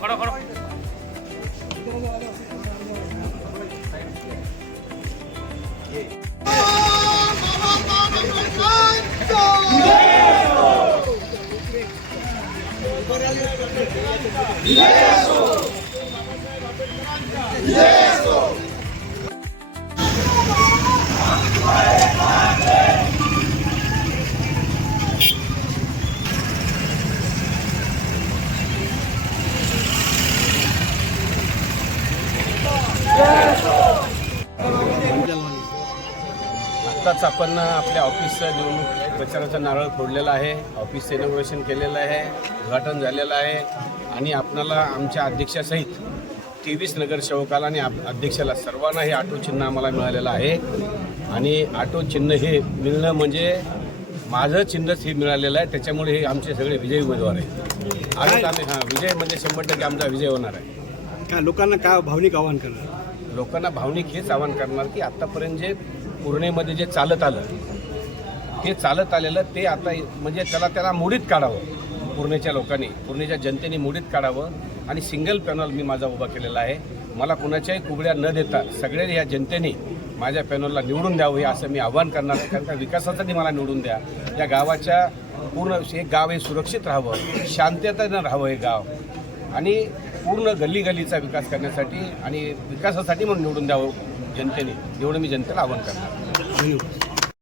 खड़ो खड़ो आत्ताच आपण आपल्या ऑफिसचं निवडणूक प्रचाराचं नारळ फोडलेलं आहे. ऑफिसचं इनॉग्रेशन केलेलं आहे, उद्घाटन झालेलं आहे आणि आपणाला आमच्या अध्यक्षासहित 23 नगरसेवकाला आणि अध्यक्षाला सर्वांना हे ऑटो चिन्ह आम्हाला मिळालेलं आहे. आणि ऑटो चिन्ह हे मिळणं म्हणजे माझं चिन्हच हे मिळालेलं आहे. त्याच्यामुळे हे आमचे सगळे विजयी उमेदवार आहेत. आजच आम्ही विजय म्हणजे 100% आमचा विजय होणार आहे. काय लोकांना काय भावनिक आव्हान करणार? लोकांना भावनिक हेच आवाहन करणार की आत्तापर्यंत जे पूर्णेमध्ये जे चालत आलं ते चालत आलेलं ते आता म्हणजे त्याला मोडीत काढावं. पूर्णेच्या लोकांनी, पूर्णेच्या जनतेने मोडीत काढावं आणि सिंगल पॅनल मी माझा उभा केलेला आहे. मला कुणाच्याही कुबड्या न देता सगळ्या ह्या जनतेने माझ्या पॅनलला निवडून द्यावं हे असं मी आवाहन करणार आहे. कारण का विकासासाठी मला निवडून द्या. या गावाच्या पूर्ण हे गाव हे सुरक्षित राहावं, शांततेनं राहावं हे गाव आणि पूर्ण गल्लीगल्लीचा विकास करण्यासाठी आणि विकासासाठी म्हणून निवडून द्यावं जनतेने. एवढं मी जनतेला आवाहन करणार.